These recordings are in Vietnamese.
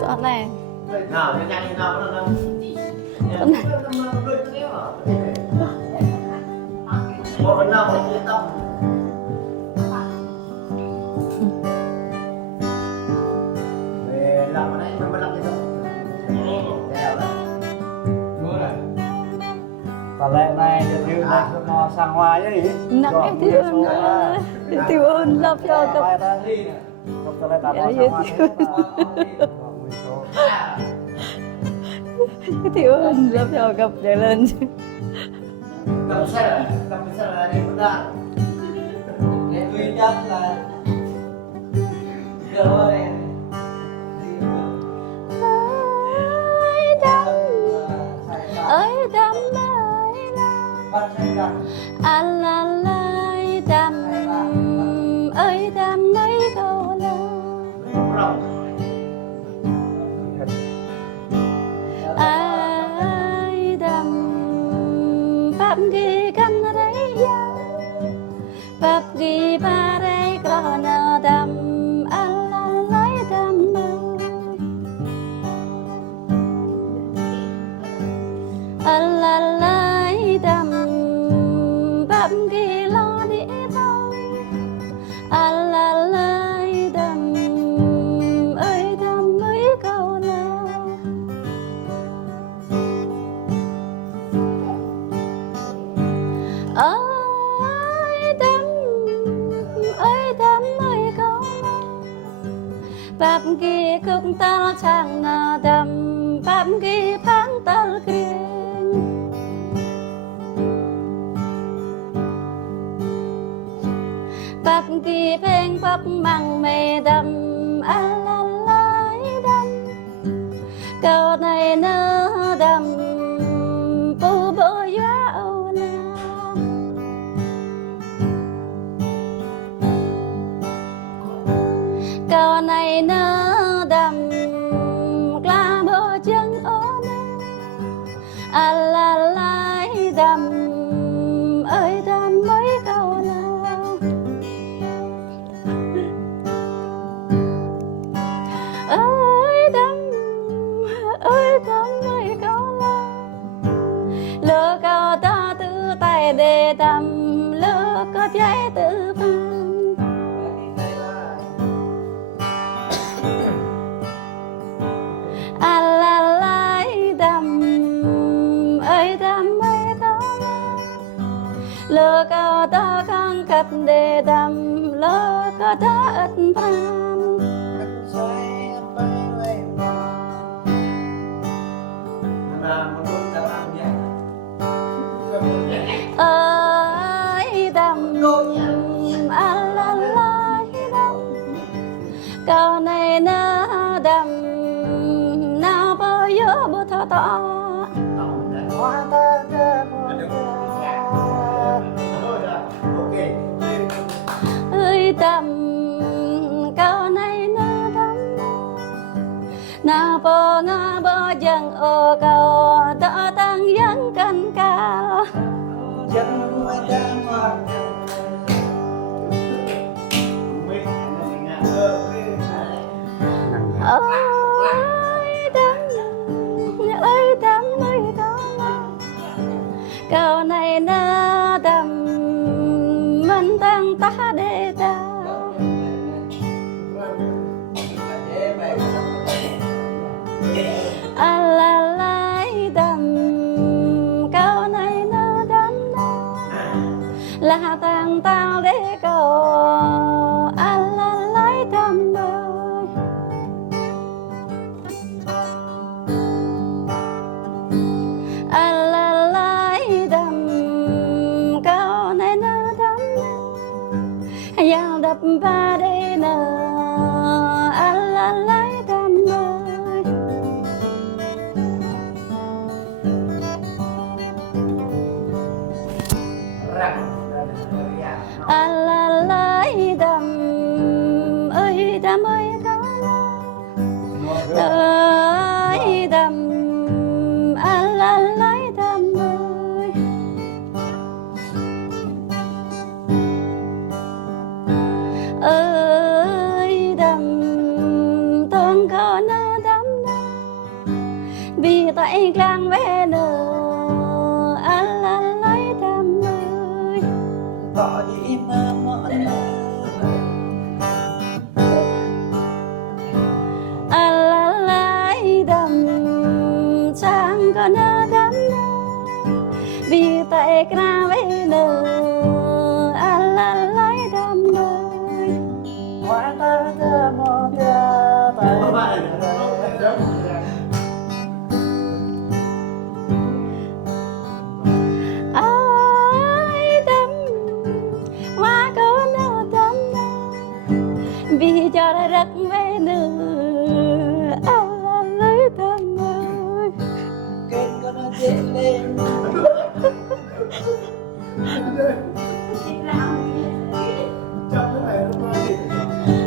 Tuần này. Nào như nhang như nào nó đang Tuần này. Một vấn nào một tóc. Về làm cái này nó làm cái đó. Và lẽ nàyจะถือnó sang hoa chứ gì? Nặng em tiêu ơn lập cho cặp. Không có lẽ tao sang hoa Tiêu ơn lập cho cặp trở lên. Cầm xe là đi một đoạn. Cái duy nhất là rồi Ơi đâm anh là lai đâm ơi đâm mấy câu là ai đâm bắp ghi canh đấy ya bắp ghi ba đây còn đâm anh là lai đâm anh là lai đâm bắp ghi lo đi thôi anh là lai đâm ơi đâm mấy câu là ơi đâm mấy câu là bắp ghi cũng ta chẳng đâm bắp ghi phán ta kia bắp ghi phèn bắp măng mê đâm anh là lái đâm câu này nơ đâm bù bô gió âu na câu này nơ đâm la bô chân ô na anh là lái đâm ơi đâm mấy câu là ơi đâm mấy câu là lỡ câu ta tự tay để đâm lỡ có trái tự phang anh là lái đâm ơi đâm mấy câu là lỡ câu ta không cất để đâm lỡ có ta ít phang ơi đâm anh là lái đâm câu này nó đâm nào bao giờ bữa thọ tọ hoa ta ra ơi đâm câu này nó đâm nào bao ngã bao dân ô cầu đỡ tăng dân canh cao chân mai ta hoa ơi đâm mấy câu là câu này nó đâm mình tăng ta để ta anh là lái đâm câu này nó đâm là tăng tao để câu anh là lái đâm ơi anh là lái đâm câu này nó đâm dao đập ba đây nè anh là lái đâm ơi anh là lái đâm ơi đâm ơi câu ơi đâm anh là lái đâm ơi ơi đâm tôn có nó đâm vì tại làng về nở anh là lấy đam ơi bỏ đi mơ mỏi anh là lấy đam chẳng có nỡ đam vì tại làng về nở anh là lấy đam ơi hoa ta ta mò ta tay vì cho ra rất mê nữa anh là lấy đam ơi kênh có nó dễ lên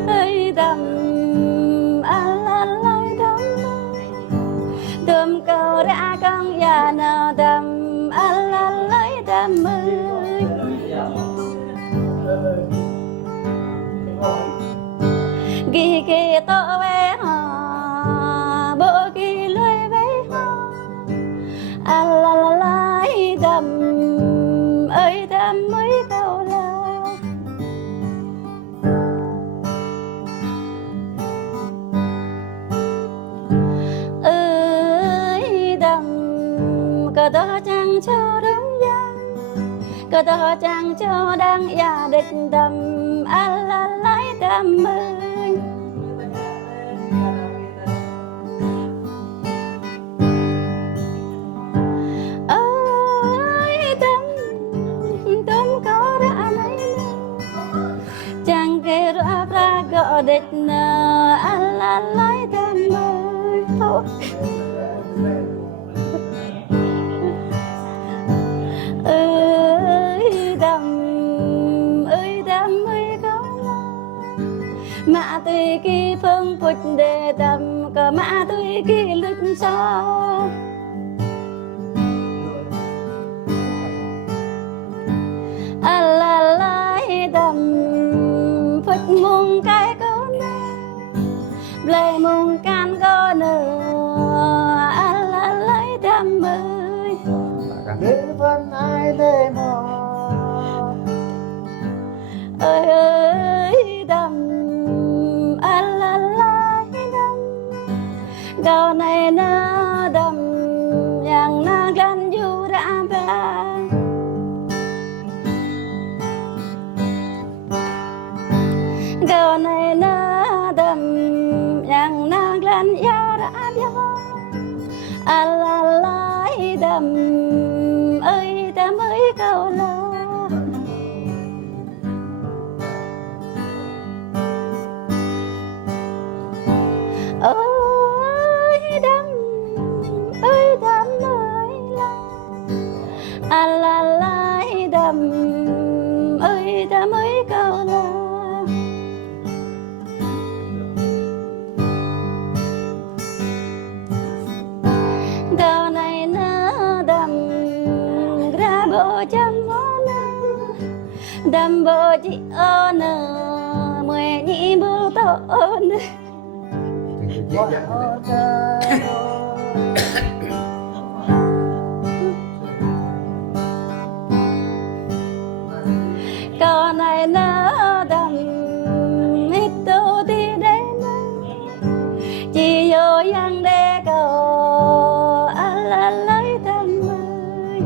lấy đam anh là lấy đam ơi đơm cầu ra con già nào đam anh là lấy đam ơi ghi kê tổ về họ bộ ghi lưới về họ anh là lấy đam ơi đam mới câu là ơi đam cờ đó chẳng cho đúng gian cờ đó chẳng cho đang gia đình đam anh là lấy đam ơi ơi đam đam có ra mấy chẳng kể ra ra gõ địch nờ anh là lấy đam ơi thôi ơi đam ơi có mà tôi khi phương phật để đam có mà tôi khi lưng sao anh là lấy đam phật mong cái con lấy mong can con anh là lấy đam ơi để vẫn ai để mò ơi đam anh là lấy đam gạo này nó đam yang nó gan du ra ba gạo này nó đam yang nó gan ya ra ba anh là lấy đam ơi đam ơi câu là ơi đam ơi là anh là lấy đam ơi câu là câu này nó đam ra bộ chăm món đam bộ chị ôn mười nhị bố tổ ôn câu này nó đam ít tu đi đến chỉ vô yang để cầu anh là lấy đam ơi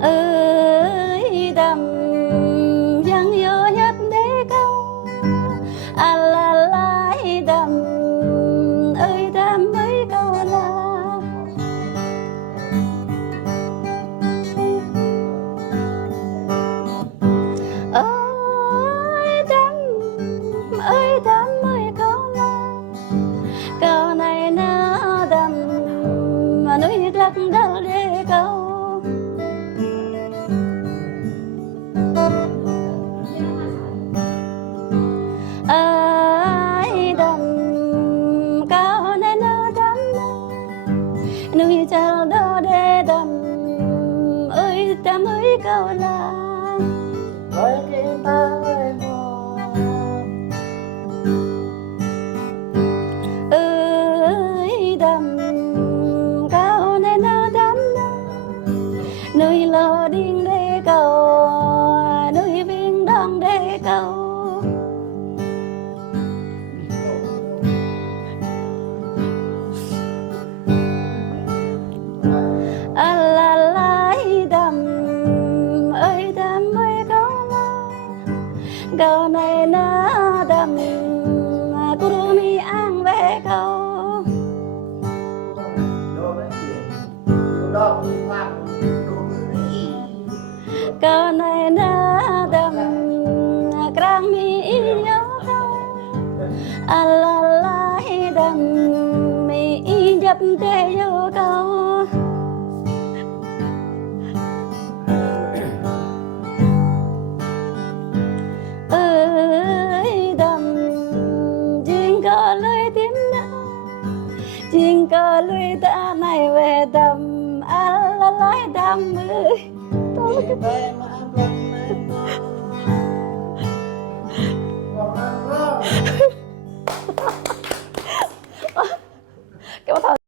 ơi đam yang vô nhất để câu anh là lấy đam ơi đam mấy câu là ơi con để câu la lái đầm ơi đầm ơi câu này nó đầm cô mi ăn về câu câu này nó đầm krang mi nhớ câu la lái đầm mi dập để vô câu chinh có lưới ta này về đầm la lái đầm ơi Về mà